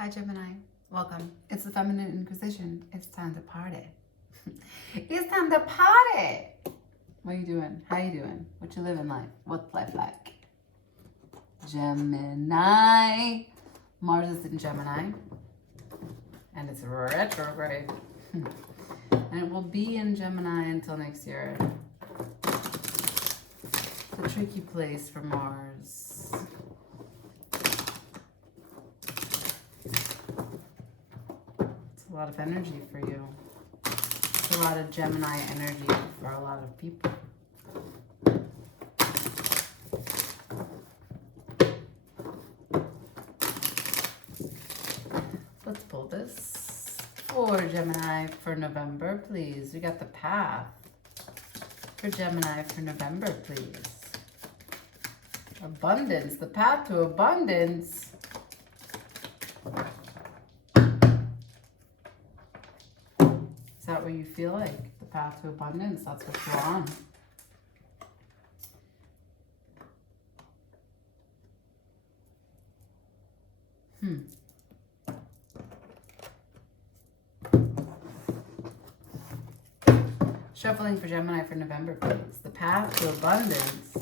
Hi Gemini, welcome. It's the Feminine Inquisition. It's time to party. It's time to party. What are you doing? How you doing? What you living like? What's life like? Gemini. Mars is in Gemini. And it's retrograde. And it will be in Gemini until next year. It's a tricky place for Mars. A lot of energy for you. It's a lot of Gemini energy for a lot of people. Let's pull this for Gemini for November, please. We got the path for Gemini for November, please. Abundance, the path to abundance. Is that what you feel like? The path to abundance, that's what you're on. Shuffling for Gemini for November, please. The path to abundance.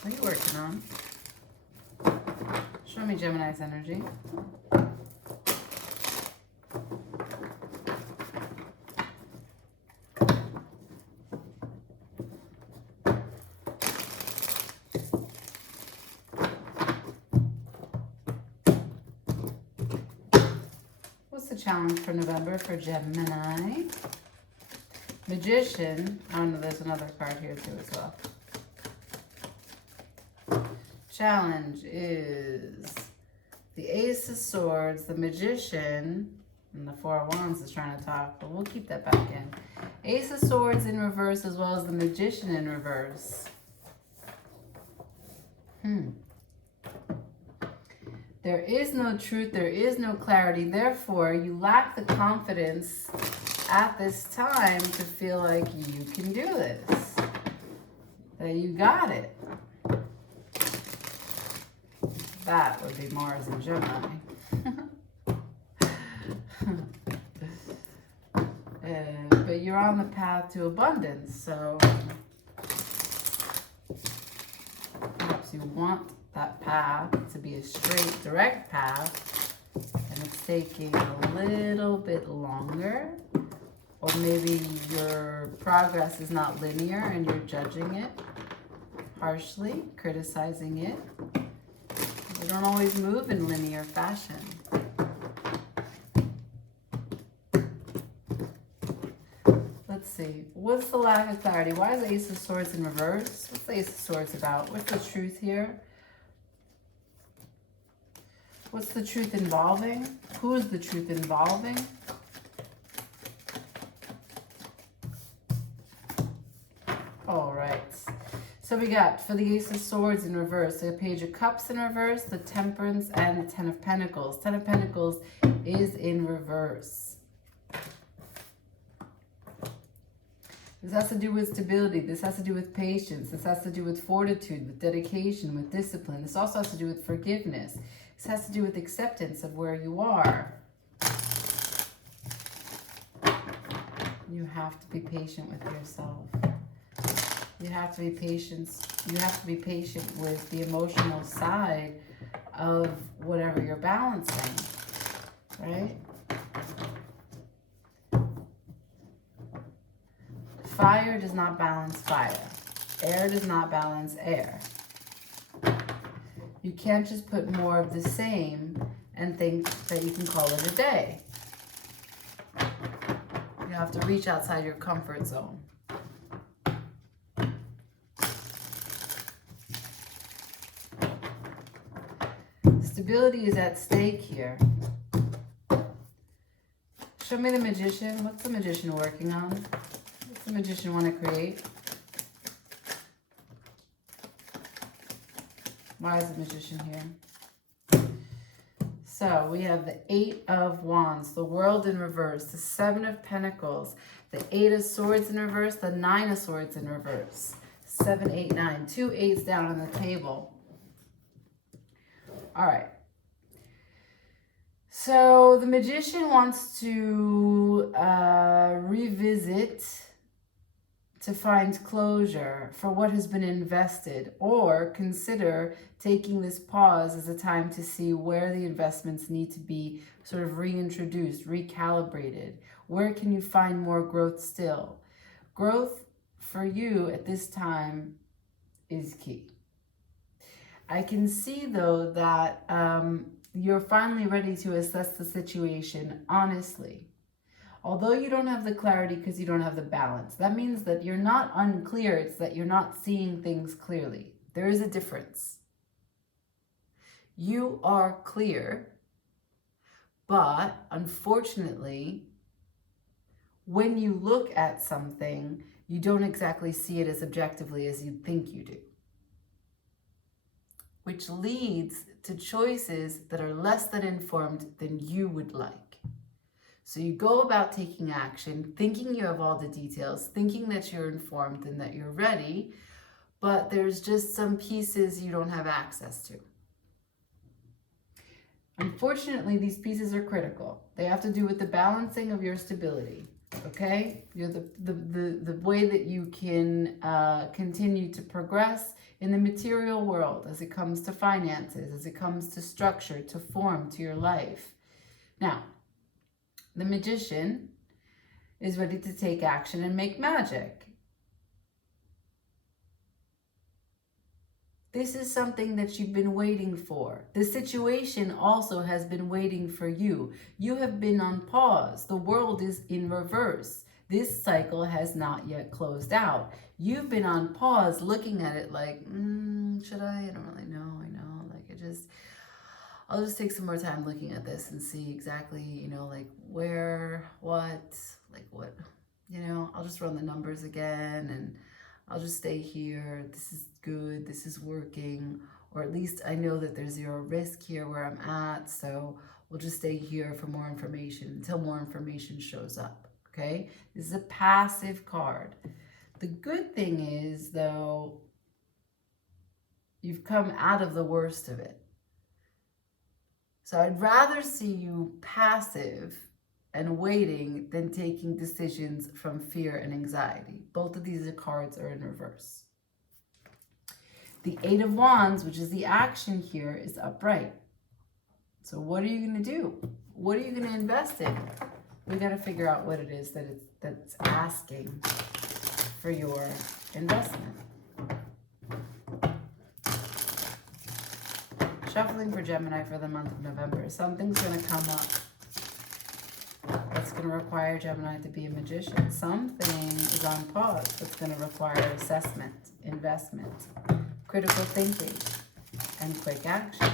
What are you working on? Show me Gemini's energy. What's the challenge for November for Gemini? Magician. Oh no, there's another card here too as well. Challenge is the Ace of Swords, the Magician, and the Four of Wands is trying to talk, but we'll keep that back in. Ace of Swords in reverse as well as the Magician in reverse. There is no truth, there is no clarity, therefore you lack the confidence at this time to feel like you can do this, that you got it. That would be Mars and Gemini. But you're on the path to abundance, so perhaps you want that path to be a straight, direct path, and it's taking a little bit longer, or maybe your progress is not linear and you're judging it harshly, criticizing it. We don't always move in linear fashion. Let's see. What's the lack of clarity? Why is the Ace of Swords in reverse? What's the Ace of Swords about? What's the truth here? What's the truth involving? Who's the truth involving? All right. So we got, for the Ace of Swords in reverse, the Page of Cups in reverse, the Temperance, and the Ten of Pentacles. Ten of Pentacles is in reverse. This has to do with stability. This has to do with patience. This has to do with fortitude, with dedication, with discipline. This also has to do with forgiveness. This has to do with acceptance of where you are. You have to be patient with yourself. You have to be patient. You have to be patient with the emotional side of whatever you're balancing, right? Fire does not balance fire. Air does not balance air. You can't just put more of the same and think that you can call it a day. You have to reach outside your comfort zone. Stability is at stake here. Show me the Magician. What's the Magician working on? What's the Magician want to create? Why is the Magician here? So we have the Eight of Wands, the World in reverse, the Seven of Pentacles, the Eight of Swords in reverse, the Nine of Swords in reverse. 7, 8, 9. 2 8s down on the table. All right. So the Magician wants to revisit to find closure for what has been invested, or consider taking this pause as a time to see where the investments need to be sort of reintroduced, recalibrated. Where can you find more growth still? Growth for you at this time is key. I can see though that you're finally ready to assess the situation honestly. Although you don't have the clarity because you don't have the balance. That means that you're not unclear, it's that you're not seeing things clearly. There is a difference. You are clear, but unfortunately, when you look at something, you don't exactly see it as objectively as you think you do. Which leads to choices that are less than informed than you would like. So you go about taking action, thinking you have all the details, thinking that you're informed and that you're ready, but there's just some pieces you don't have access to. Unfortunately, these pieces are critical. They have to do with the balancing of your stability, okay? You're the way that you can continue to progress in the material world as it comes to finances, as it comes to structure, to form, to your life. Now, the Magician is ready to take action and make magic. This is something that you've been waiting for. The situation also has been waiting for you. You have been on pause. The world is in reverse. This cycle has not yet closed out. You've been on pause looking at it like, should I? I don't really know. I know. I'll just take some more time looking at this and see exactly, like where, what, I'll just run the numbers again and I'll just stay here. This is good. This is working. Or at least I know that there's zero risk here where I'm at. So we'll just stay here for more information until more information shows up. Okay. This is a passive card. The good thing is, though, you've come out of the worst of it. So I'd rather see you passive and waiting than taking decisions from fear and anxiety. Both of these cards are in reverse. The Eight of Wands, which is the action here, is upright. So what are you going to do? What are you going to invest in? We got to figure out what it is that's asking for your investment. Shuffling for Gemini for the month of November. Something's going to come up that's going to require Gemini to be a magician. Something is on pause that's going to require assessment, investment, critical thinking, and quick action.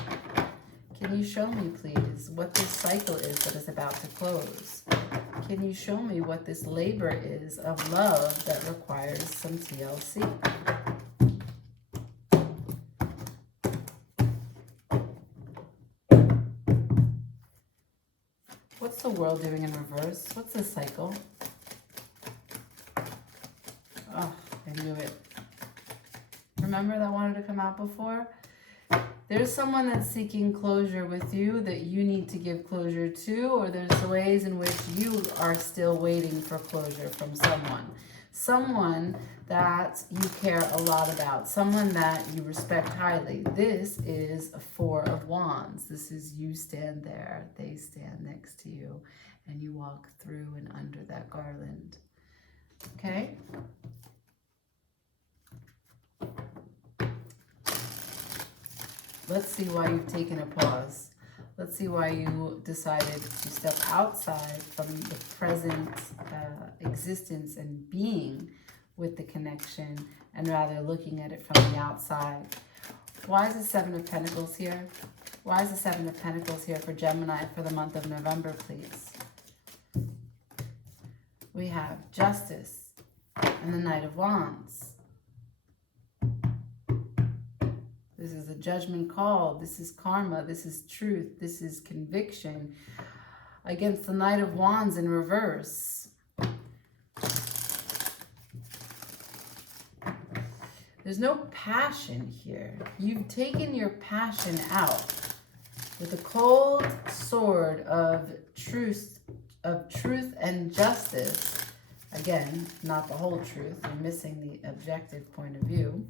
Can you show me, please, what this cycle is that is about to close? Can you show me what this labor is of love that requires some TLC? What's the world doing in reverse? What's this cycle? Oh, I knew it. Remember that wanted to come out before? There's someone that's seeking closure with you that you need to give closure to, or there's ways in which you are still waiting for closure from someone. Someone that you care a lot about, someone that you respect highly. This is a Four of Wands. This is you stand there, they stand next to you, and you walk through and under that garland. Okay? Let's see why you've taken a pause. Let's see why you decided to step outside from the present existence and being with the connection and rather looking at it from the outside. Why is the Seven of Pentacles here? Why is the Seven of Pentacles here for Gemini for the month of November, please? We have Justice and the Knight of Wands. This is a judgment call. This is karma. This is truth. This is conviction against the Knight of Wands in reverse. There's no passion here. You've taken your passion out. with a cold sword of truth and justice. Again, not the whole truth. You're missing the objective point of view.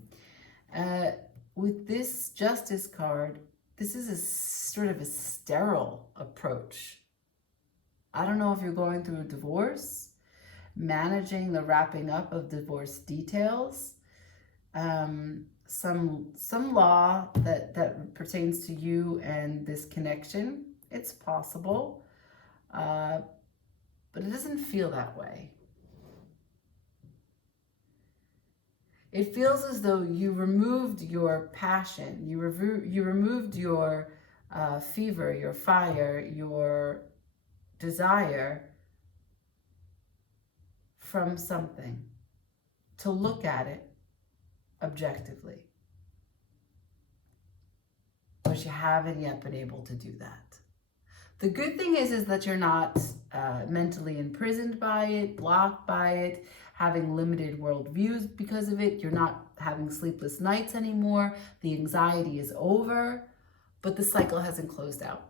With this justice card, this is a sort of a sterile approach. I don't know if you're going through a divorce, managing the wrapping up of divorce details, some law that pertains to you and this connection. It's possible, but it doesn't feel that way. It feels as though you removed your passion, you removed your fever, your fire, your desire from something to look at it objectively. But you haven't yet been able to do that. The good thing is that you're not mentally imprisoned by it, blocked by it, having limited worldviews because of it. You're not having sleepless nights anymore. The anxiety is over, but the cycle hasn't closed out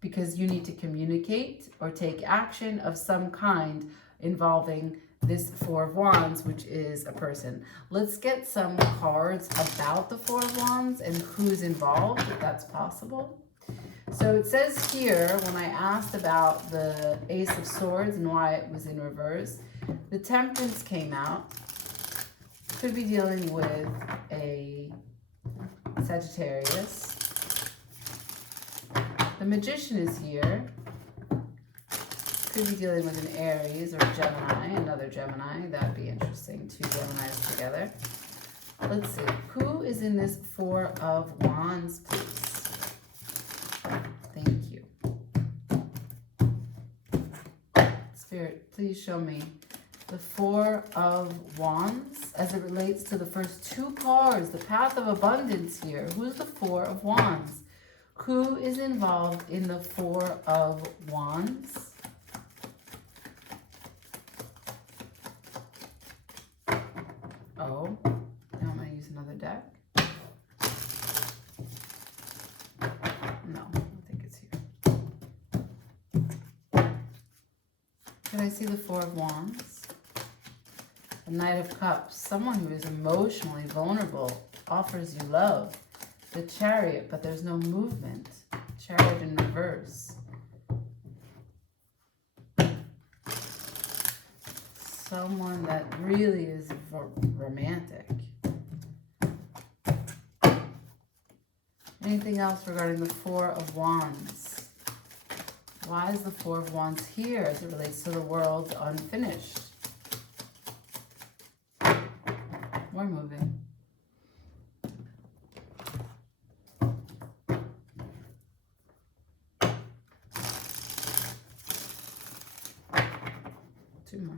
because you need to communicate or take action of some kind involving this Four of Wands, which is a person. Let's get some cards about the Four of Wands and who's involved, if that's possible. So it says here, when I asked about the Ace of Swords and why it was in reverse, the Temperance came out. Could be dealing with a Sagittarius. The Magician is here. Could be dealing with an Aries or Gemini, another Gemini. That'd be interesting, two Geminis together. Let's see, who is in this Four of Wands, please? Thank you. Spirit, please show me the Four of Wands as it relates to the first two cards, the Path of Abundance here. Who's the Four of Wands? Who is involved in the Four of Wands? Oh, now I'm going to use another deck. No, I don't think it's here. Can I see the Four of Wands? The Knight of Cups, someone who is emotionally vulnerable, offers you love. The Chariot, but there's no movement. Chariot in reverse. Someone that really is romantic. Anything else regarding the Four of Wands? Why is the Four of Wands here as it relates to the world unfinished? We're moving. Two more.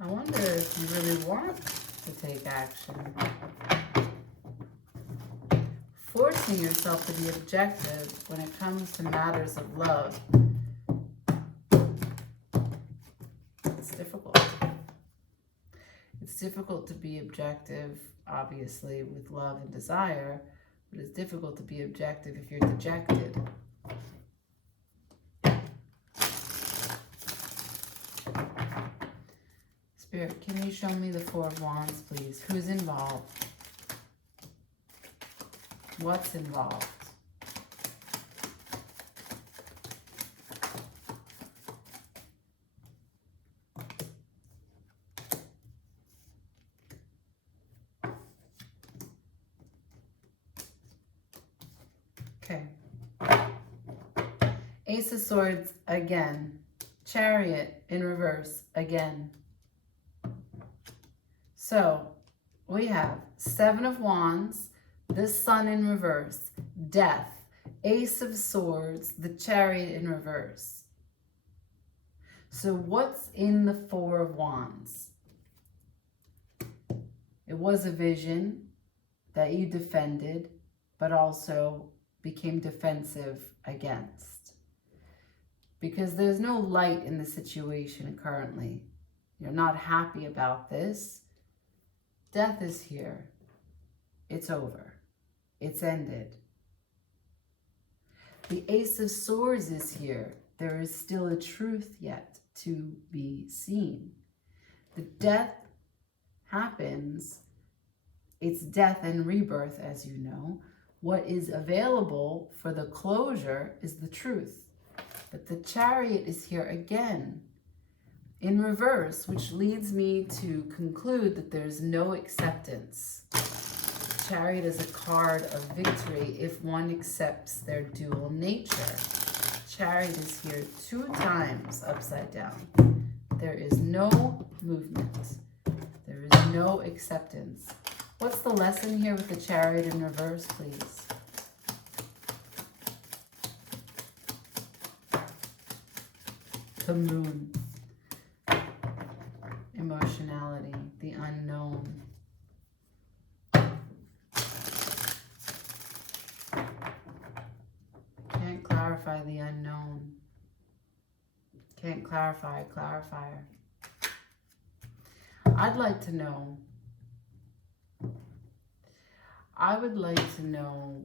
I wonder if you really want to take action. Forcing yourself to be objective when it comes to matters of love. It's difficult. It's difficult to be objective, obviously, with love and desire, but it's difficult to be objective if you're dejected. Spirit, can you show me the Four of Wands, please? Who's involved? What's involved? Okay. Ace of Swords again. Chariot in reverse again. So we have Seven of Wands, the Sun in reverse, Death, Ace of Swords, the Chariot in reverse. So what's in the Four of Wands? It was a vision that you defended, but also became defensive against. Because there's no light in the situation currently. You're not happy about this. Death is here. It's over. It's ended. The Ace of Swords is here. There is still a truth yet to be seen. The death happens. It's death and rebirth, as you know. What is available for the closure is the truth. But the Chariot is here again in reverse, which leads me to conclude that there's no acceptance. Chariot is a card of victory if one accepts their dual nature. Chariot is here 2 times upside down. There is no movement. There is no acceptance. What's the lesson here with the Chariot in reverse, please? The Moon. Emotionality, the unknown. Can't clarify the unknown. Can't clarify a clarifier. I'd like to know. I would like to know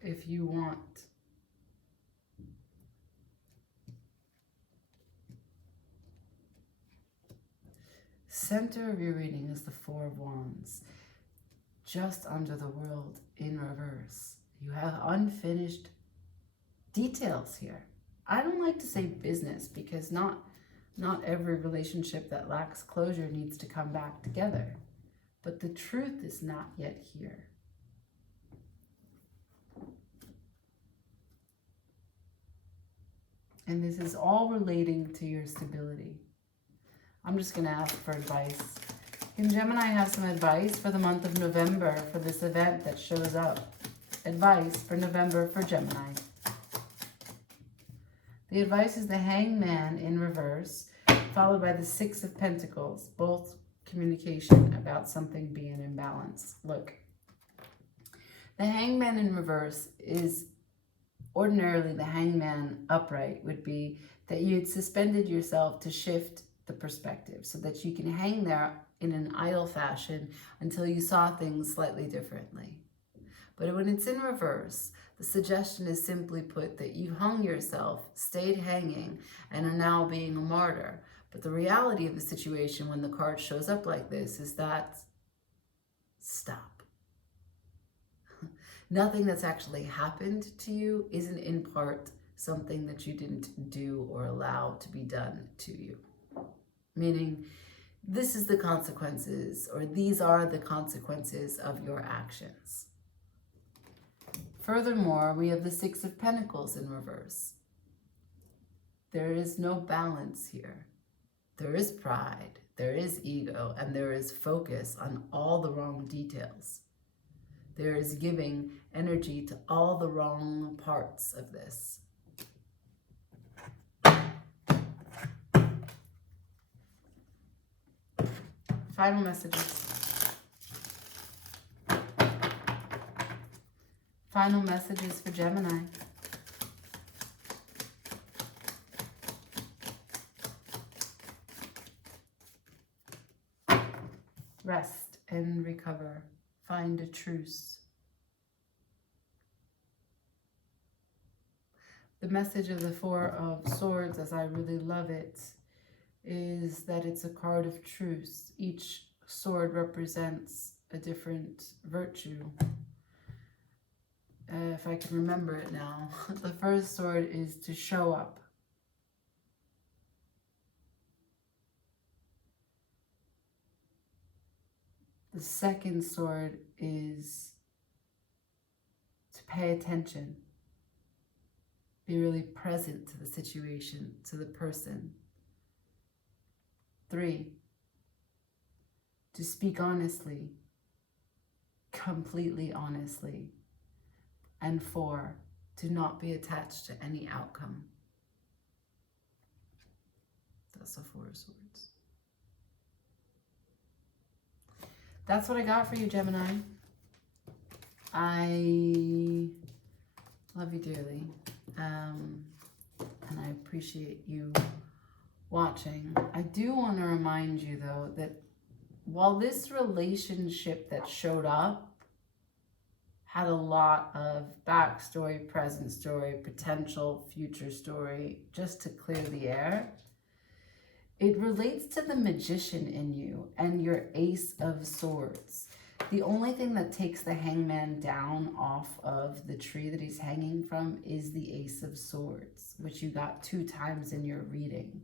if you want center of your reading is the Four of Wands, just under the World in reverse. You have unfinished details here. I don't like to say business because not every relationship that lacks closure needs to come back together. But the truth is not yet here. And this is all relating to your stability. I'm just going to ask for advice. Can Gemini have some advice for the month of November for this event that shows up? Advice for November for Gemini. The advice is the Hangman in reverse, followed by the Six of Pentacles, both communication about something being in balance. Look, the Hangman in reverse is ordinarily the Hangman upright would be that you had suspended yourself to shift the perspective so that you can hang there in an idle fashion until you saw things slightly differently. But when it's in reverse, the suggestion is simply put that you hung yourself, stayed hanging, and are now being a martyr. But the reality of the situation when the card shows up like this is that stop. Nothing that's actually happened to you isn't in part something that you didn't do or allow to be done to you. Meaning, this is the consequences, or these are the consequences of your actions. Furthermore, we have the Six of Pentacles in reverse. There is no balance here. There is pride, there is ego, and there is focus on all the wrong details. There is giving energy to all the wrong parts of this. Final messages. Final messages for Gemini. Rest and recover. Find a truce. The message of the Four of Swords, as I really love it, is that it's a card of truce. Each sword represents a different virtue. If I can remember it now. The first sword is to show up. The second sword is to pay attention. Be really present to the situation, to the person. 3, to speak honestly, completely honestly. And 4, to not be attached to any outcome. That's the Four of Swords. That's what I got for you, Gemini. I love you dearly. and I appreciate you watching. I do want to remind you, though, that while this relationship that showed up had a lot of backstory, present story, potential future story, just to clear the air, it relates to the magician in you and your Ace of Swords. The only thing that takes the hangman down off of the tree that he's hanging from is the Ace of Swords, which you got 2 times in your reading.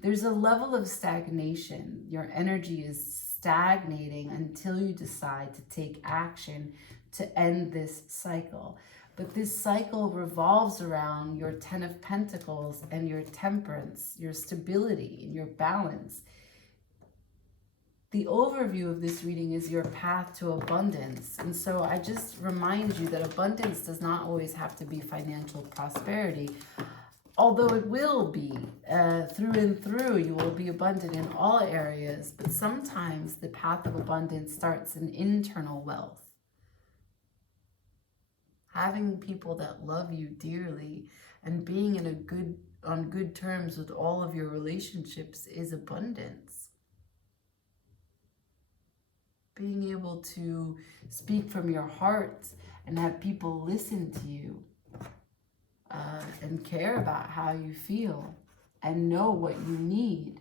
There's a level of stagnation. Your energy is stagnating until you decide to take action to end this cycle. But this cycle revolves around your 10 of Pentacles and your temperance, your stability, and your balance. The overview of this reading is your path to abundance. And so I just remind you that abundance does not always have to be financial prosperity, although it will be through and through. You will be abundant in all areas, but sometimes the path of abundance starts in internal wealth. Having people that love you dearly and being on good terms with all of your relationships is abundance. Being able to speak from your heart and have people listen to you and care about how you feel and know what you need.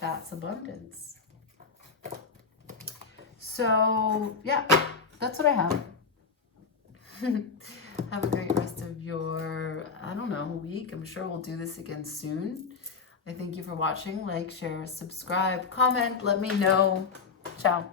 That's abundance. So, yeah, that's what I have. Have a great rest of your, week. I'm sure we'll do this again soon. I thank you for watching. Like, share, subscribe, comment, let me know. Ciao.